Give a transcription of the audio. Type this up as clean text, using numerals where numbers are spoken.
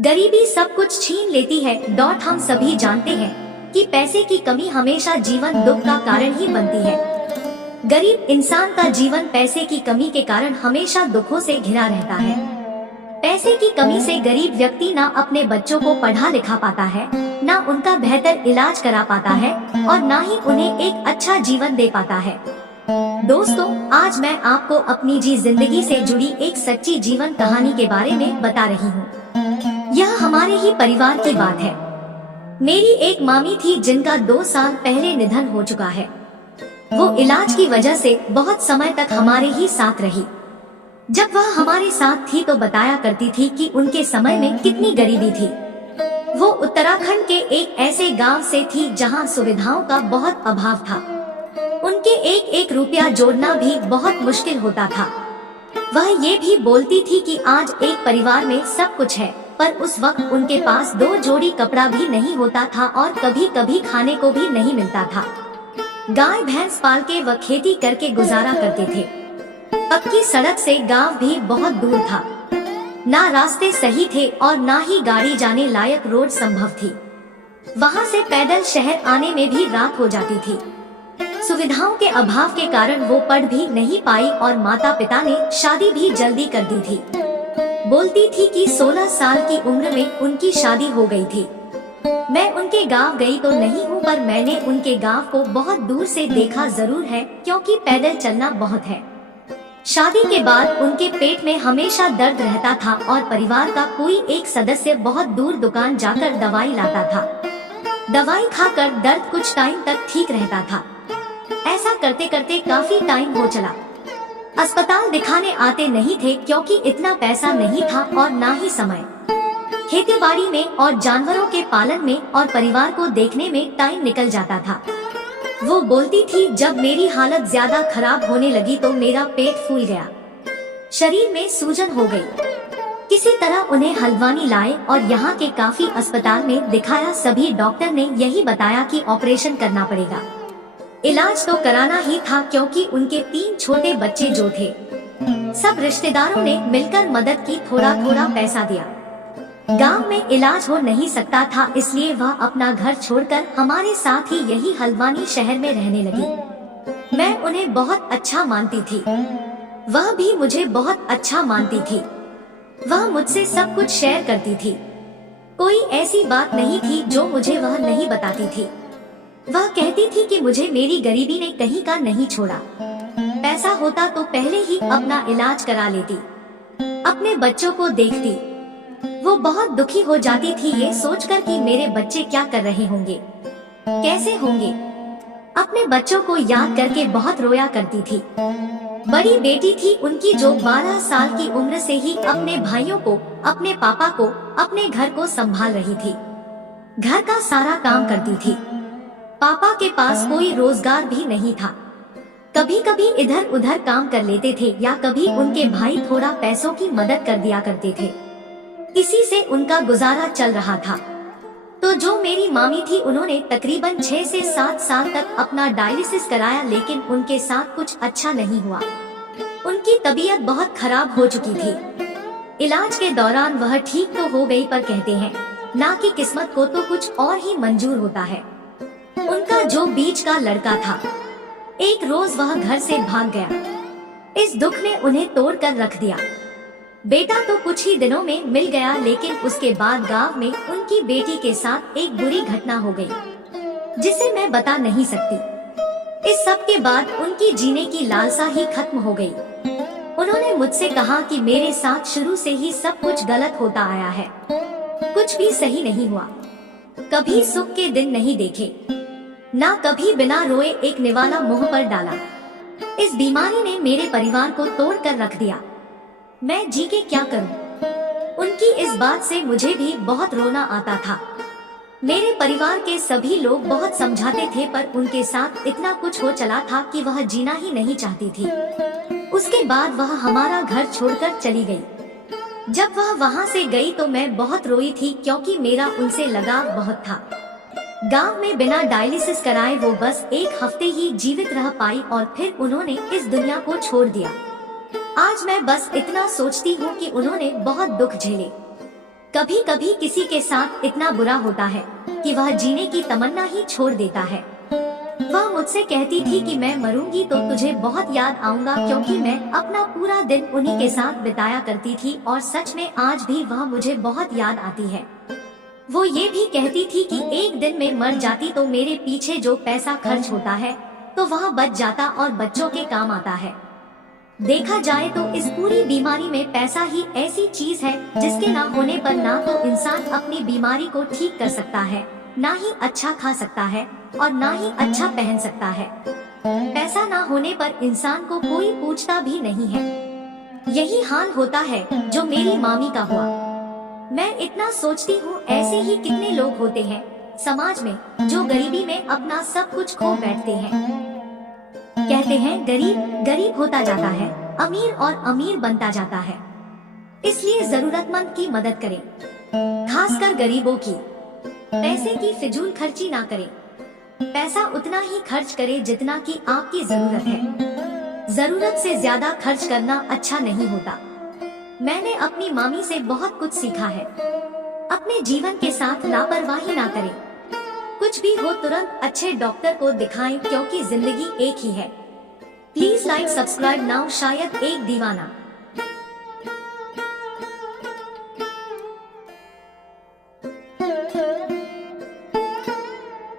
गरीबी सब कुछ छीन लेती है। हम सभी जानते हैं कि पैसे की कमी हमेशा जीवन दुख का कारण ही बनती है। गरीब इंसान का जीवन पैसे की कमी के कारण हमेशा दुखों से घिरा रहता है। पैसे की कमी से गरीब व्यक्ति ना अपने बच्चों को पढ़ा लिखा पाता है, ना उनका बेहतर इलाज करा पाता है और ना ही उन्हें एक अच्छा जीवन दे पाता है। दोस्तों, आज मैं आपको अपनी जिंदगी से जुड़ी एक सच्ची जीवन कहानी के बारे में बता रही हूँ। यह हमारे ही परिवार की बात है। मेरी एक मामी थी जिनका 2 साल पहले निधन हो चुका है। वो इलाज की वजह से बहुत समय तक हमारे ही साथ रही। जब वह हमारे साथ थी तो बताया करती थी कि उनके समय में कितनी गरीबी थी। वो उत्तराखंड के एक ऐसे गांव से थी जहां सुविधाओं का बहुत अभाव था। उनके एक एक रुपया जोड़ना भी बहुत मुश्किल होता था। वह ये भी बोलती थी कि आज एक परिवार में सब कुछ है, पर उस वक्त उनके पास 2 जोड़ी कपड़ा भी नहीं होता था और कभी कभी खाने को भी नहीं मिलता था। गाय भैंस पाल के वह खेती करके गुजारा करते थे। पक्की सड़क से गांव भी बहुत दूर था। ना रास्ते सही थे और ना ही गाड़ी जाने लायक रोड संभव थी। वहां से पैदल शहर आने में भी रात हो जाती थी। सुविधाओं के अभाव के कारण वो पढ़ भी नहीं पाई और माता पिता ने शादी भी जल्दी कर दी थी। बोलती थी कि 16 साल की उम्र में उनकी शादी हो गई थी। मैं उनके गांव गई तो नहीं हूँ, पर मैंने उनके गांव को बहुत दूर से देखा जरूर है, क्योंकि पैदल चलना बहुत है। शादी के बाद उनके पेट में हमेशा दर्द रहता था और परिवार का कोई एक सदस्य बहुत दूर दुकान जाकर दवाई लाता था। दवाई खाकर दर्द कुछ टाइम तक ठीक रहता था। ऐसा करते करते काफी टाइम हो चला। अस्पताल दिखाने आते नहीं थे क्योंकि इतना पैसा नहीं था और ना ही समय। खेतीबाड़ी में और जानवरों के पालन में और परिवार को देखने में टाइम निकल जाता था। वो बोलती थी, जब मेरी हालत ज्यादा खराब होने लगी तो मेरा पेट फूल गया, शरीर में सूजन हो गई। किसी तरह उन्हें हल्द्वानी लाए और यहाँ के काफी अस्पताल में दिखाया। सभी डॉक्टर ने यही बताया कि ऑपरेशन करना पड़ेगा। इलाज तो कराना ही था क्योंकि उनके 3 छोटे बच्चे जो थे। सब रिश्तेदारों ने मिलकर मदद की, थोड़ा थोड़ा पैसा दिया। गांव में इलाज हो नहीं सकता था, इसलिए वह अपना घर छोड़कर हमारे साथ ही यही हल्द्वानी शहर में रहने लगी। मैं उन्हें बहुत अच्छा मानती थी, वह भी मुझे बहुत अच्छा मानती थी। वह मुझसे सब कुछ शेयर करती थी। कोई ऐसी बात नहीं थी जो मुझे वह नहीं बताती थी। वह कहती थी कि मुझे मेरी गरीबी ने कहीं का नहीं छोड़ा। पैसा होता तो पहले ही अपना इलाज करा लेती, अपने बच्चों को देखती। वो बहुत दुखी हो जाती थी ये सोचकर कि मेरे बच्चे क्या कर रहे होंगे, कैसे होंगे। अपने बच्चों को याद करके बहुत रोया करती थी। बड़ी बेटी थी उनकी जो 12 साल की उम्र से ही अपने भाइयों को, अपने पापा को, अपने घर को संभाल रही थी। घर का सारा काम करती थी। पापा के पास कोई रोजगार भी नहीं था। कभी कभी इधर उधर काम कर लेते थे या कभी उनके भाई थोड़ा पैसों की मदद कर दिया करते थे। इसी से उनका गुजारा चल रहा था। तो जो मेरी मामी थी उन्होंने तकरीबन 6 से 7 साल तक अपना डायलिसिस कराया, लेकिन उनके साथ कुछ अच्छा नहीं हुआ। उनकी तबीयत बहुत खराब हो चुकी थी। इलाज के दौरान वह ठीक तो हो गई, पर कहते हैं ना कि किस्मत को तो कुछ और ही मंजूर होता है। उनका जो बीच का लड़का था, एक रोज वह घर से भाग गया। इस दुख ने उन्हें तोड़ कर रख दिया। बेटा तो कुछ ही दिनों में मिल गया, लेकिन उसके बाद गांव में उनकी बेटी के साथ एक बुरी घटना हो गई, जिसे मैं बता नहीं सकती। इस सब के बाद उनकी जीने की लालसा ही खत्म हो गई। उन्होंने मुझसे कहा कि मेरे साथ शुरू से ही सब कुछ गलत होता आया है, कुछ भी सही नहीं हुआ। कभी सुख के दिन नहीं देखे, ना कभी बिना रोए एक निवाला मुंह पर डाला। इस बीमारी ने मेरे परिवार को तोड़ कर रख दिया। मैं जी के क्या करूं? उनकी इस बात से मुझे भी बहुत रोना आता था। मेरे परिवार के सभी लोग बहुत समझाते थे, पर उनके साथ इतना कुछ हो चला था कि वह जीना ही नहीं चाहती थी। उसके बाद वह हमारा घर छोड़कर चली गई। जब वह वहां से गई तो मैं बहुत रोई थी, क्योंकि मेरा उनसे लगाव बहुत था। गांव में बिना डायलिसिस कराए वो बस 1 हफ्ते ही जीवित रह पाई और फिर उन्होंने इस दुनिया को छोड़ दिया। आज मैं बस इतना सोचती हूँ कि उन्होंने बहुत दुख झेले। कभी कभी किसी के साथ इतना बुरा होता है कि वह जीने की तमन्ना ही छोड़ देता है। वह मुझसे कहती थी कि मैं मरूंगी तो तुझे बहुत याद आऊंगा, क्योंकि मैं अपना पूरा दिन उन्हीं के साथ बिताया करती थी और सच में आज भी वह मुझे बहुत याद आती है। वो ये भी कहती थी कि एक दिन मैं मर जाती तो मेरे पीछे जो पैसा खर्च होता है तो वह बच जाता और बच्चों के काम आता है। देखा जाए तो इस पूरी बीमारी में पैसा ही ऐसी चीज है जिसके ना होने पर ना तो इंसान अपनी बीमारी को ठीक कर सकता है, ना ही अच्छा खा सकता है और ना ही अच्छा पहन सकता है। पैसा ना होने पर इंसान को कोई पूछता भी नहीं है। यही हाल होता है जो मेरी मामी का हुआ। मैं इतना सोचती हूँ ऐसे ही कितने लोग होते हैं समाज में जो गरीबी में अपना सब कुछ खो बैठते हैं। कहते हैं गरीब गरीब होता जाता है, अमीर और अमीर बनता जाता है। इसलिए जरूरतमंद की मदद करें, खासकर गरीबों की। पैसे की फिजूल खर्ची ना करें। पैसा उतना ही खर्च करें जितना कि आपकी जरूरत है। जरूरत से ज्यादा खर्च करना अच्छा नहीं होता। मैंने अपनी मामी से बहुत कुछ सीखा है। अपने जीवन के साथ लापरवाही ना करें। कुछ भी हो तुरंत अच्छे डॉक्टर को दिखाएं, क्योंकि जिंदगी एक ही है। Please like subscribe now. शायद एक दीवाना।